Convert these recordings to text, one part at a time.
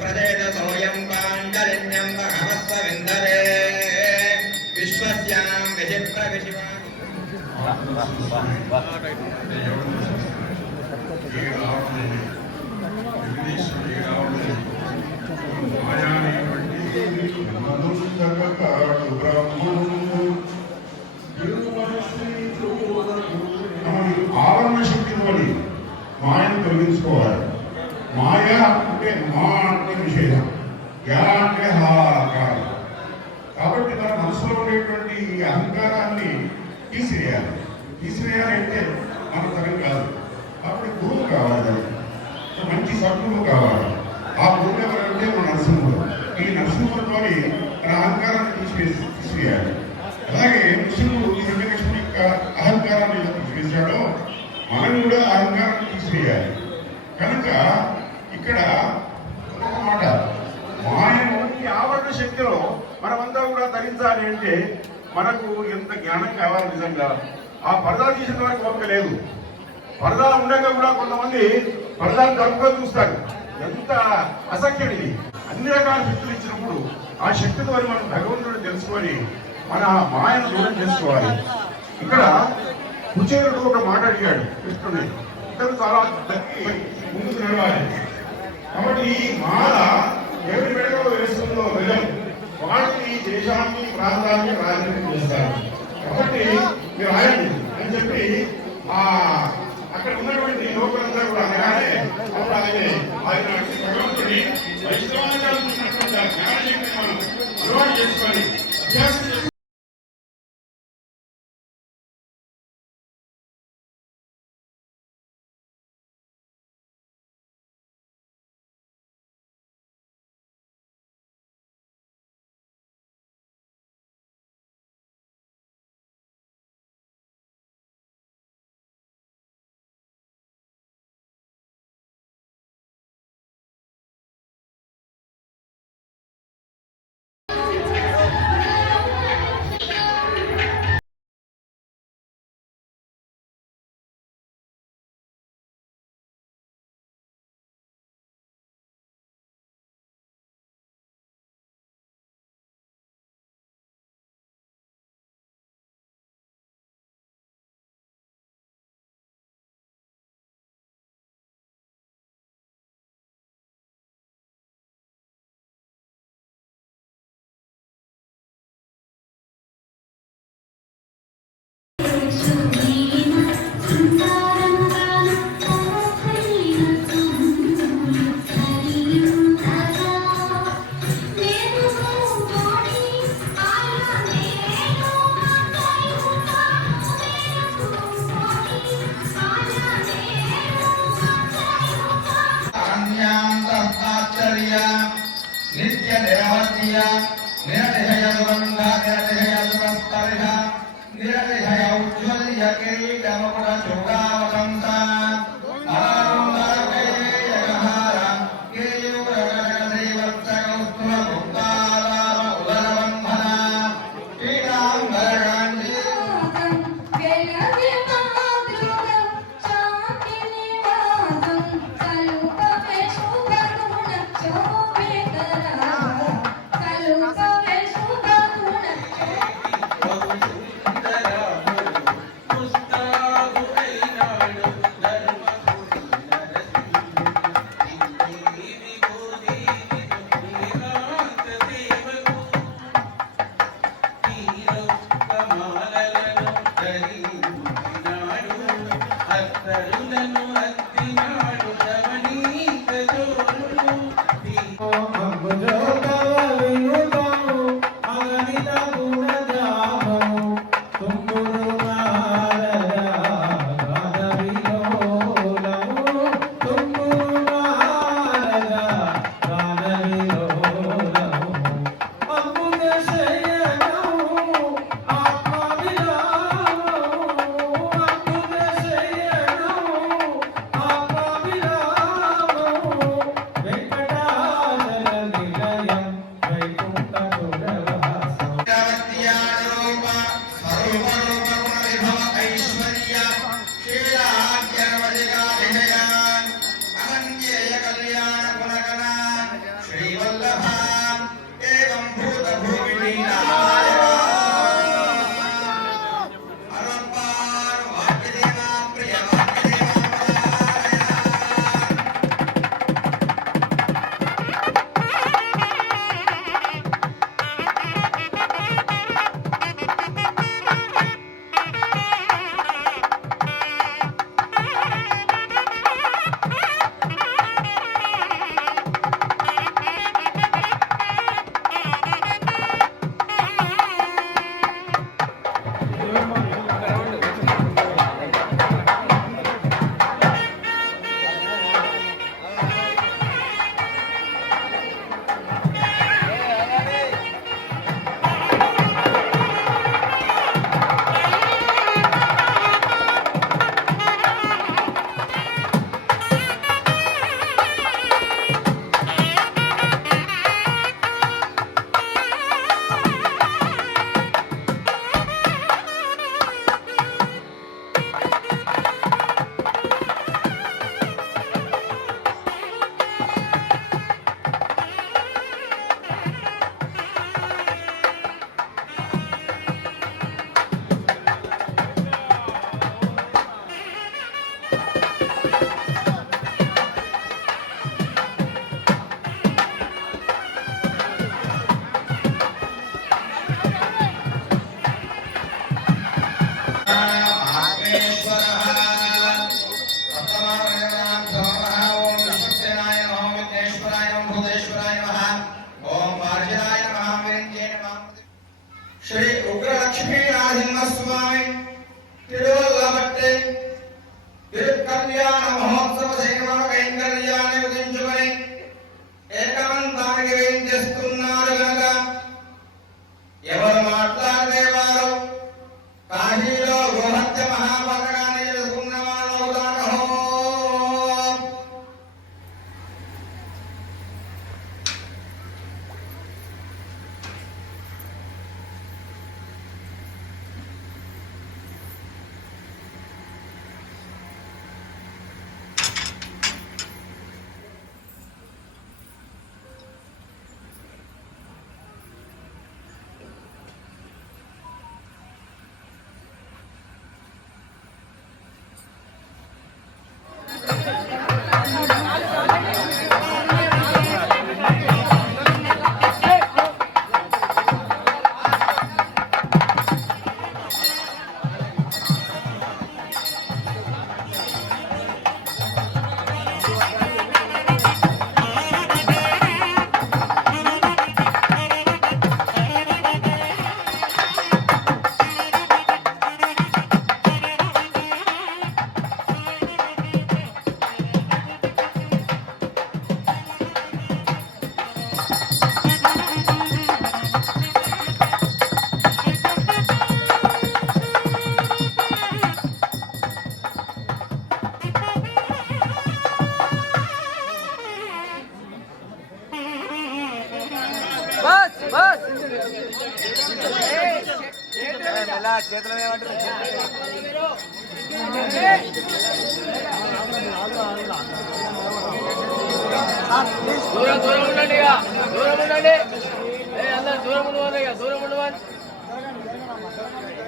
प्रदेश सोऽयं पाञ्चलिन्यं भगवस्व विन्दते विश्वस्यां विचित्रविशिवा ఆవరణ శక్తిని వల్ల మాయను తొలగించుకోవాలి. మాయ అంటే మా అంటే నిషేధం, యా అంటే హాకారం. కాబట్టి మన మనసులో ఉండేటువంటి ఈ అహంకారాన్ని తీసివేయాలి. తీసివేయాలి అంటే మన తరం కాదు. కాబట్టి గురువు కావాలి, మంచి సద్గురువు కావాలి. ఆ గురువు ఎవరంటే మన నరసింహుడు. ఈ నరసింహుడితోని మన అహంకారాన్ని తీసివేయాలి. అలాగే నృసింహుడు ఈ రంగలక్ష్మి యొక్క అహంకారాన్ని ఎలా తీసివేశాడో మనం కూడా అహంకారాన్ని తీసివేయాలి. కనుక ఇక్కడ ఒక మాట, మాయను ఈ ఆవరణ శక్తిలో మనమంతా కూడా ధరించాలి అంటే మనకు ఎంత జ్ఞానం కావాలి. నిజంగా ఆ పరదా తీసిన వరకు ఓపిక లేదు. పరదా ఉండగా కూడా కొంతమంది పరదాన్ని కలుపుకొని చూస్తారు. ఎంత అసఖ్యం ఇది. అన్ని రకాల శక్తులు ఇచ్చినప్పుడు ఆ శక్తితో మనం భగవంతుడిని తెలుసుకొని మన మాయను దూరం చేసుకోవాలి. ఇక్కడ కుచేరుడు ఒక మాట అడిగాడు కృష్ణుని, ఇద్దరు చాలా ముందుకు నడవాలి. కాబట్టి ఈ మాల ఎవరి మెడలో వేస్తుందో నిజం వాడికి ఈ దేశాన్ని ప్రాంతాన్ని రాజకీయం చేస్తారు. కాబట్టి మీరు రాయండి అని చెప్పి అక్కడ ఉన్నటువంటి లోకలంతా కూడా అనగానే అప్పుడు ఆయన భగవంతుడి వైష్ణవాచార్యులు జ్ఞానశక్తిని మనం అలవాటు చేసుకొని అభ్యాసం చేసుకొని नित्य निरवध्य निरतिशय सुगंध निरतिशय सुरस्पर्श निरतिशय उज्ज्वल्य किरीटमुकुट शोभावसंत श्री उग्रलक्ष्मी नरसिंहस्वामी तिरुवल्लभट्टे तिरुकल्याण महोत्सव सेवा कैंकर्याన్ని ఉదించుకొని ఏకమంతానికి వేయించేస్తున్నారు కనుక ఎవరు మాట్లాడితే వారు కాశీలో గోహత్య మహాపథకాన్ని చేసుకున్న వాళ్ళు అవుతారు. बस बस చేతులు ఏమంటారు దూరం దూరం ఉండండి ఇక దూరం ఉండండి అందరు దూరం ఉండవాలి ఇక దూరం ఉండవాలి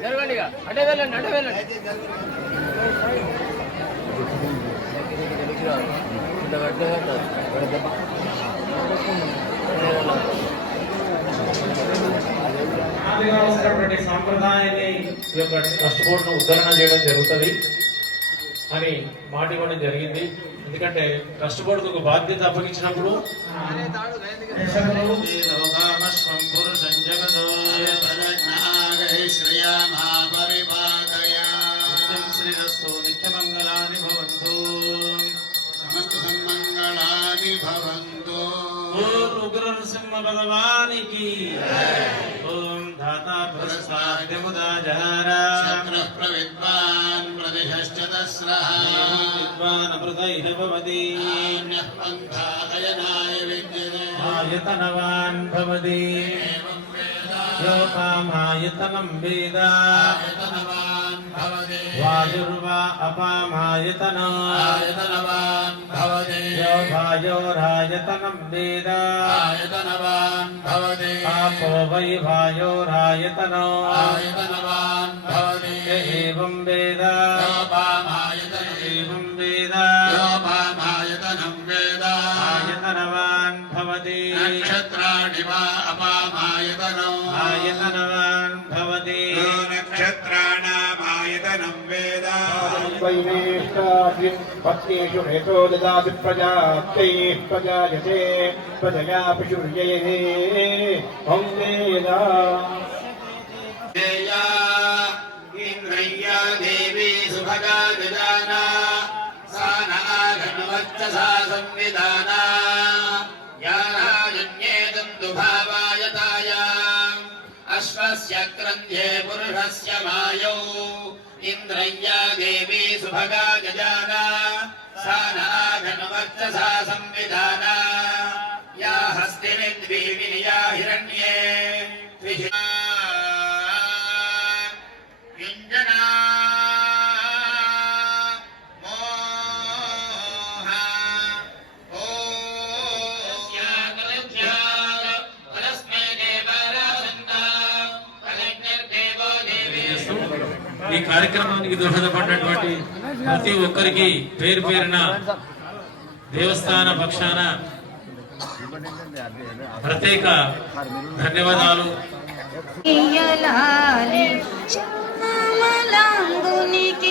జరగండి ఇక అడ్డే వెళ్ళండి అడ్డే వెళ్ళండి ఆదివాసులటువంటి సాంప్రదాయాన్ని ఈ యొక్క ట్రస్ట్ బోర్డును ఉద్ధరణ చేయడం జరుగుతుంది అని మాట ఇవ్వడం జరిగింది. ఎందుకంటే ట్రస్ట్ బోర్డుకు ఒక బాధ్యత అప్పగించినప్పుడు నిత్యమంగళాని భవంతు సమస్త సన్మంగళాని భవంతు. ఓం ఉగ్ర నరసింహ భగవానికి ఓం ధాతా పురస్కార్యముదాజహార చక్రః ప్రవిద్వాన్ ప్రదిశశ్చతస్రః విద్వాన్ అమృతైః భవతి అన్యః పంథాయనాయ విద్యతే ఆయతనవాన్ భవతి यो कामायतनं वेद आयतनवान् भवति वायुर्वा अपामायतनो आयतनवान् भवति यो वायोरायतनं वेद आयतनवान् भवति आपो वै वायोरायतनो आयतनवान् भवति एवं वेद योपामायतनं एवं वेद योपामायतनं वेद आयतनवान् भवति नक्षत्राणि वा अपामायतनो आयतनवान् भवति नक्षत्राणामायतनं वेद वैनेष्टाद्रिं पत्नीषु हेतो ददाति प्रजाप्तैः प्रजायते प्रजया पशुर्यये ॐ वेद देया इन्द्रय्या देवी सुभगा गजाना सा नागणवच्चसा संविधाना या राजन्येदन्तुभावायतायाम् अश्वस्य क्रन्ध्ये पुरुषस्य मायौ इन्द्रय्या देवी सुभगा गजाना सा नागणवच्चसा संविधाना या हस्तिनिद्वीविनिया हिरण्ये युञ्जना ఈ కార్యక్రమానికి దోహదపడినటువంటి ప్రతి ఒక్కరికి పేరు పేరున దేవస్థాన పక్షాన ప్రత్యేక ధన్యవాదాలు. శ్యామలాంగునికి